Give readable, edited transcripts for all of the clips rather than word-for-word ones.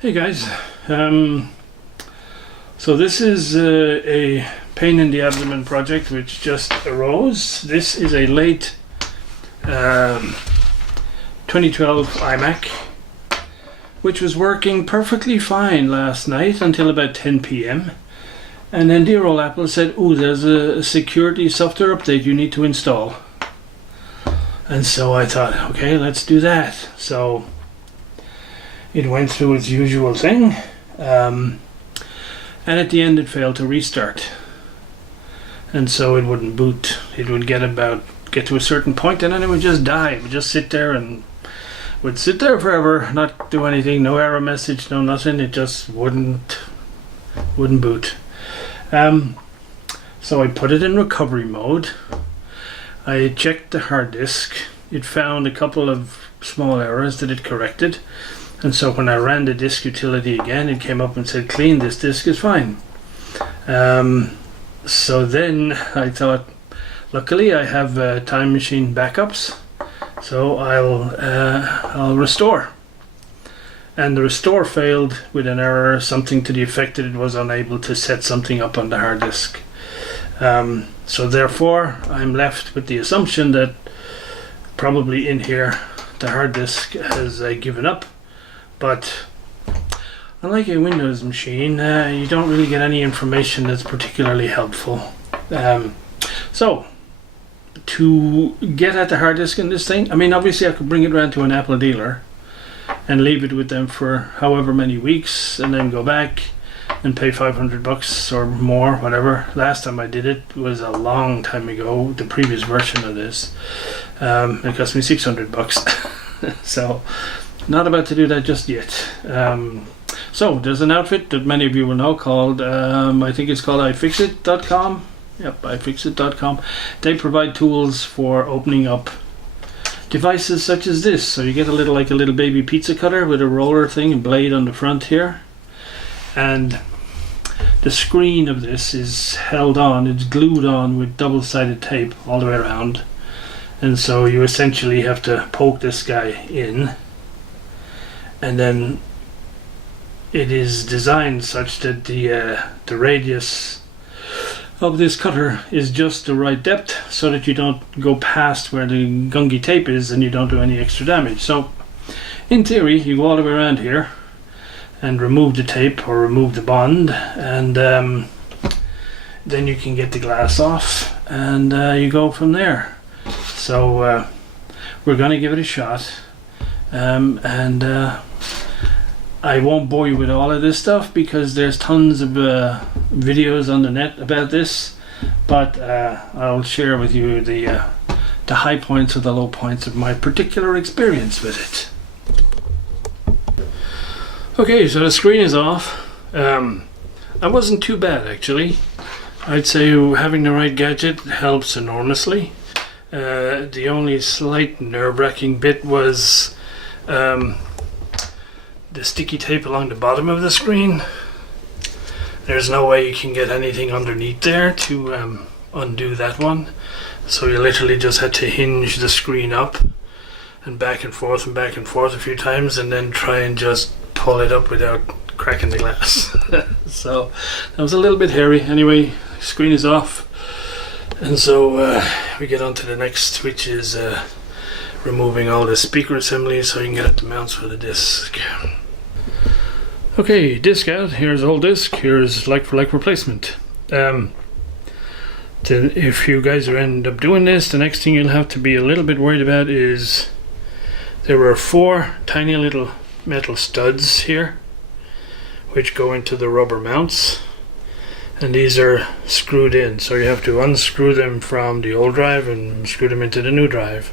Hey guys, so this is a pain in the abdomen project which just arose. This is a late 2012 iMAC which was working perfectly fine last night until about 10 p.m. and then dear old Apple said, "Oh, there's a security software update you need to install." And so I thought, okay, let's do that. So it went through its usual thing, and at the end it failed to restart, and so it wouldn't boot. It would get to a certain point and then it would just die. It would just sit there and would sit there forever, not do anything, no error message, no nothing. It just wouldn't boot. So I put it in recovery mode. I checked the hard disk. It found a couple of small errors that it corrected. And so when I ran the disk utility again, it came up and said, "Clean, this disk is fine." So then I thought, luckily I have time machine backups, so I'll restore. And the restore failed with an error, something to the effect that it was unable to set something up on the hard disk. So therefore I'm left with the assumption that probably in here the hard disk has given up. But unlike a Windows machine, you don't really get any information that's particularly helpful. So to get at the hard disk in this thing, I mean, obviously I could bring it around to an Apple dealer and leave it with them for however many weeks and then go back and pay $500 or more, whatever. Last time I did it was a long time ago, the previous version of this. It cost me $600. So not about to do that just yet. So there's an outfit that many of you will know called, I think it's called iFixit.com. Yep, iFixit.com. They provide tools for opening up devices such as this. So you get like a little baby pizza cutter with a roller thing and blade on the front here. And the screen of this is held on, it's glued on with double-sided tape all the way around. And so you essentially have to poke this guy in. And then it is designed such that the radius of this cutter is just the right depth so that you don't go past where the gungy tape is and you don't do any extra damage. So in theory you go all the way around here and remove the tape or remove the bond, and then you can get the glass off and you go from there. So we're going to give it a shot. I won't bore you with all of this stuff because there's tons of videos on the net about this, but I'll share with you the high points or the low points of my particular experience with it. Okay, so the screen is off. That wasn't too bad actually. I'd say having the right gadget helps enormously. The only slight nerve-wracking bit was the sticky tape along the bottom of the screen. There's no way you can get anything underneath there to undo that one, so you literally just had to hinge the screen up and back and forth a few times and then try and just pull it up without cracking the glass. So that was a little bit hairy. Anyway, screen is off, and so we get on to the next, which is removing all the speaker assemblies so you can get at the mounts for the disc. Okay, disc out. Here's old disc. Here's like for like replacement. If you guys end up doing this, the next thing you'll have to be a little bit worried about is there were 4 tiny little metal studs here which go into the rubber mounts, and these are screwed in, so you have to unscrew them from the old drive and screw them into the new drive.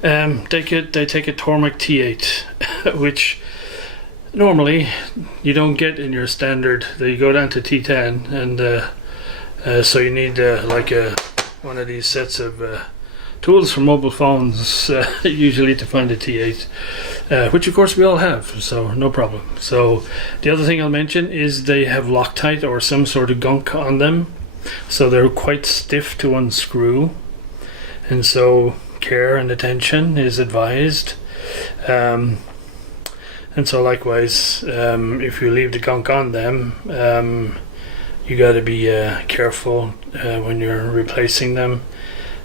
They take a Tormek T8 which normally you don't get in your standard. You go down to T10, and so you need one of these sets of tools for mobile phones usually to find a T8, which of course we all have, so no problem. So the other thing I'll mention is they have Loctite or some sort of gunk on them, so they're quite stiff to unscrew, and so care and attention is advised. And so likewise, if you leave the gunk on them, you got to be careful when you're replacing them,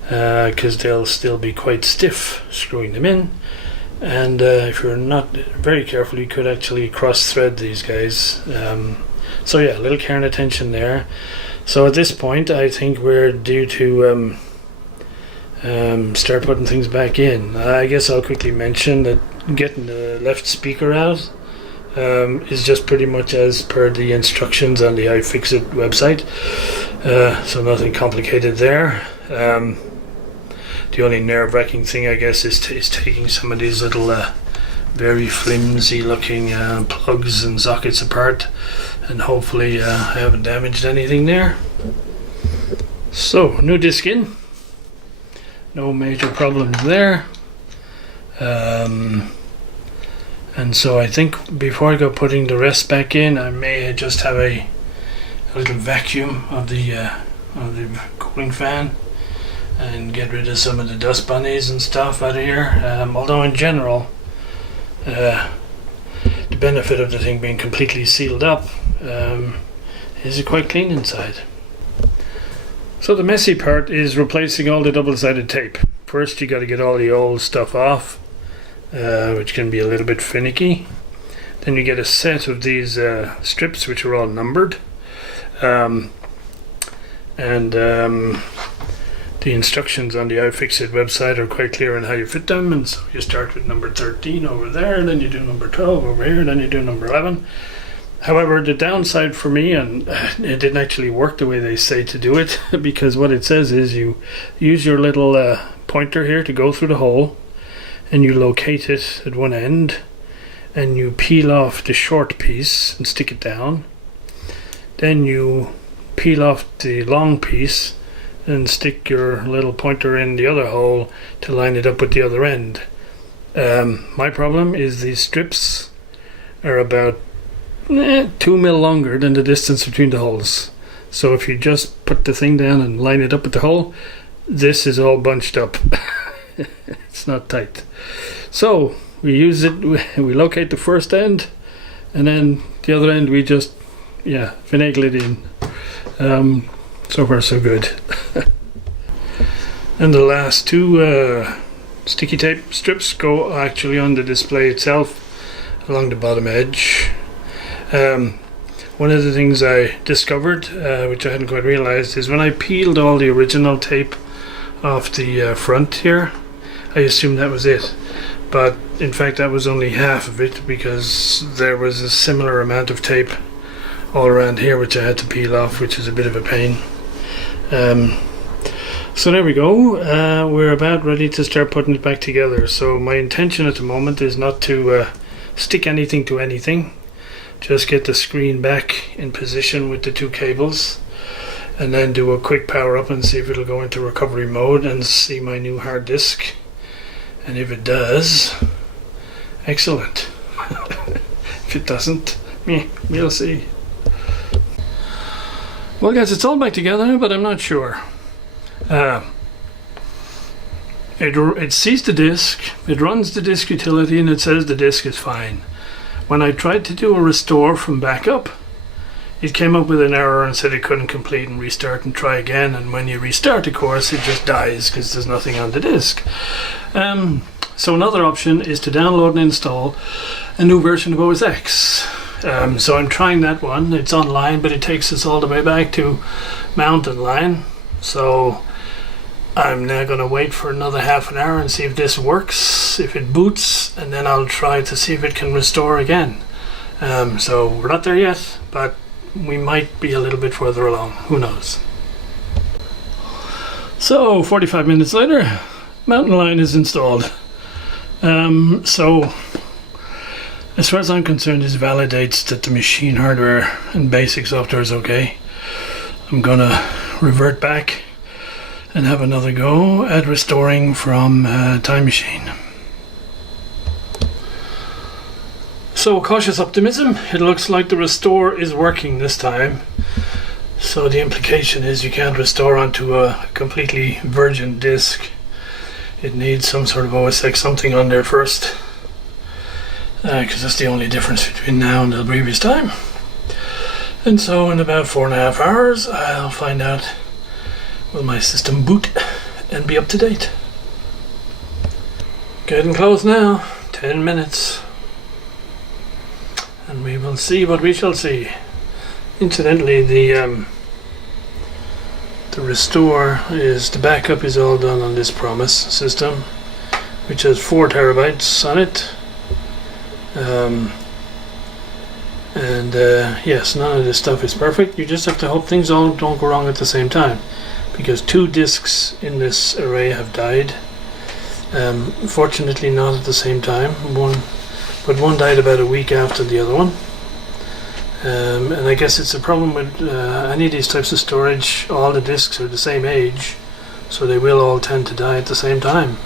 because they'll still be quite stiff screwing them in. And if you're not very careful, you could actually cross-thread these guys. So yeah, a little care and attention there. So at this point, I think we're due to start putting things back in. I guess I'll quickly mention that getting the left speaker out is just pretty much as per the instructions on the iFixit website. So nothing complicated there. The only nerve-wracking thing, I guess, is taking some of these little very flimsy-looking plugs and sockets apart, and hopefully I haven't damaged anything there. So, new disc in. No major problems there. And so I think before I go putting the rest back in, I may just have a little vacuum of the cooling fan and get rid of some of the dust bunnies and stuff out of here. Although in general, the benefit of the thing being completely sealed up is quite clean inside. So the messy part is replacing all the double-sided tape. First you got to get all the old stuff off, which can be a little bit finicky. Then you get a set of these strips which are all numbered, the instructions on the iFixit website are quite clear on how you fit them, and so you start with number 13 over there, then you do number 12 over here, then you do number 11. However, the downside for me, and it didn't actually work the way they say to do it, because what it says is you use your little pointer here to go through the hole, and you locate it at one end, and you peel off the short piece and stick it down. Then you peel off the long piece and stick your little pointer in the other hole to line it up with the other end. My problem is these strips are about 2 mil longer than the distance between the holes. So if you just put the thing down and line it up with the hole, this is all bunched up. It's not tight. So we use it, we locate the first end, and then the other end we just finagle it in. So far so good. And the last two sticky tape strips go actually on the display itself along the bottom edge. One of the things I discovered, which I hadn't quite realized, is when I peeled all the original tape off the front here, I assumed that was it, but in fact that was only half of it, because there was a similar amount of tape all around here which I had to peel off, which is a bit of a pain. So there we go. We're about ready to start putting it back together. So my intention at the moment is not to stick anything to anything, just get the screen back in position with the two cables, and then do a quick power up and see if it'll go into recovery mode and see my new hard disk. And if it does, excellent. If it doesn't, we'll see. Well guys, it's all back together, but I'm not sure. It sees the disk, it runs the disk utility, and it says the disk is fine. When I tried to do a restore from backup, it came up with an error and said it couldn't complete and restart and try again, and when you restart, of course, it just dies because there's nothing on the disk. So another option is to download and install a new version of OS X. So I'm trying that one. It's online, but it takes us all the way back to Mountain Lion. So I'm now going to wait for another half an hour and see if this works, if it boots, and then I'll try to see if it can restore again. So we're not there yet, but we might be a little bit further along. Who knows? So 45 minutes later, Mountain Lion is installed. So as far as I'm concerned, this validates that the machine hardware and basic software is okay. I'm gonna revert back and have another go at restoring from Time Machine. So cautious optimism, it looks like the restore is working this time. So the implication is you can't restore onto a completely virgin disk. It needs some sort of OS X something on there first. because that's the only difference between now and the previous time. And so in about 4.5 hours I'll find out will my system boot and be up to date. Getting close now, 10 minutes, and we will see what we shall see. Incidentally, the restore is, the backup is all done on this Promise system, which has 4 terabytes on it. Yes, none of this stuff is perfect. You just have to hope things all don't go wrong at the same time, because 2 disks in this array have died. Fortunately not at the same time, but one died about a week after the other one. And I guess it's a problem with any of these types of storage. All the disks are the same age, so they will all tend to die at the same time.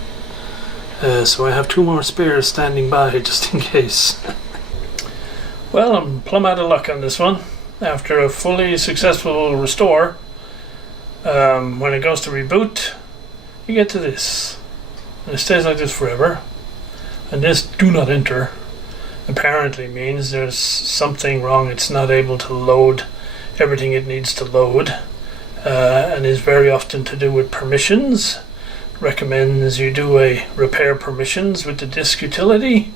So I have 2 more spares standing by just in case. Well, I'm plumb out of luck on this one. After a fully successful restore, when it goes to reboot, you get to this. And it stays like this forever. And this do not enter apparently means there's something wrong. It's not able to load everything it needs to load, and is very often to do with permissions. Recommends you do a repair permissions with the disk utility.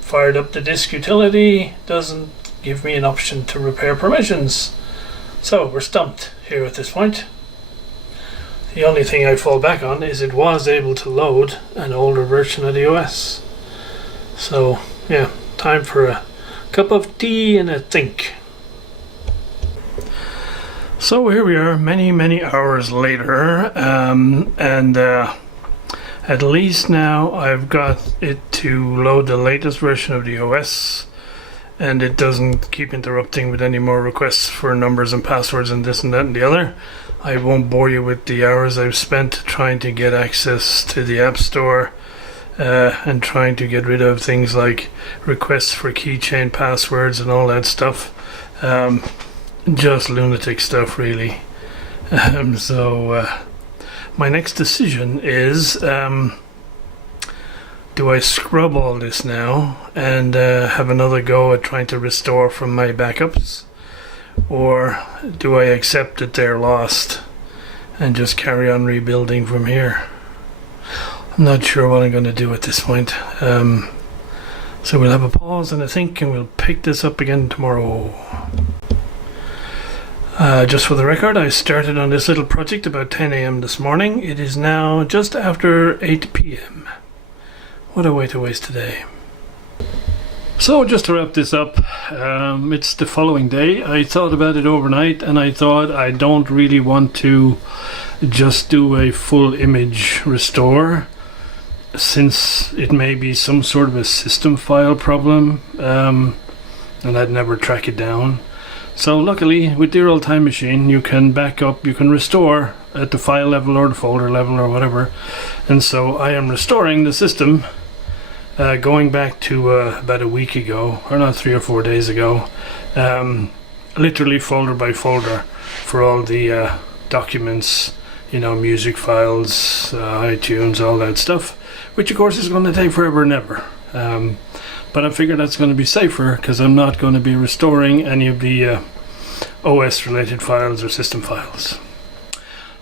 Fired up the disk utility, doesn't give me an option to repair permissions. So we're stumped here at this point. The only thing I fall back on is it was able to load an older version of the OS. So yeah, time for a cup of tea and a think. So here we are, many hours later, and at least now I've got it to load the latest version of the OS, and it doesn't keep interrupting with any more requests for numbers and passwords and this and that and the other. I won't bore you with the hours I've spent trying to get access to the App Store, and trying to get rid of things like requests for keychain passwords and all that stuff. Just lunatic stuff, really. My next decision is, do I scrub all this now and have another go at trying to restore from my backups, or do I accept that they're lost and just carry on rebuilding from here? I'm not sure what I'm going to do at this point. So we'll have a pause and a think, and we'll pick this up again tomorrow. Just for the record, I started on this little project about 10 AM this morning. It is now just after 8 PM. What a way to waste a day. So just to wrap this up, it's the following day. I thought about it overnight, and I thought I don't really want to just do a full image restore, since it may be some sort of a system file problem, and I'd never track it down. So luckily with dear old Time Machine you can back up, you can restore at the file level or the folder level or whatever. And so I am restoring the system, going back to about a week ago, or not, 3 or 4 days ago, literally folder by folder for all the documents, you know, music files, iTunes, all that stuff, which of course is going to take forever and ever. But I figured that's going to be safer, because I'm not going to be restoring any of the OS related files or system files.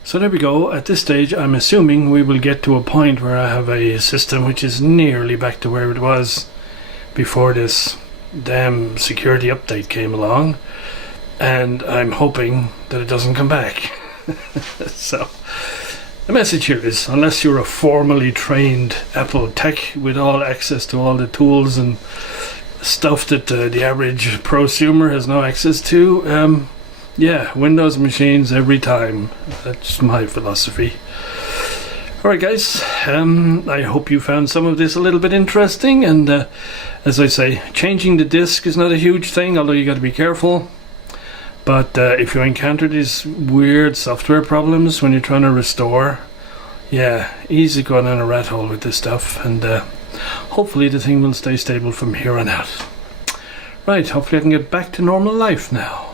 So there we go. At this stage I'm assuming we will get to a point where I have a system which is nearly back to where it was before this damn security update came along, and I'm hoping that it doesn't come back. So the message here is, unless you're a formally trained Apple tech with all access to all the tools and stuff that the average prosumer has no access to, yeah, Windows machines every time. That's my philosophy. Alright guys, I hope you found some of this a little bit interesting, and as I say, changing the disk is not a huge thing, although you got to be careful. But if you encounter these weird software problems when you're trying to restore, yeah, easy going down a rat hole with this stuff, and hopefully the thing will stay stable from here on out. Right, hopefully I can get back to normal life now.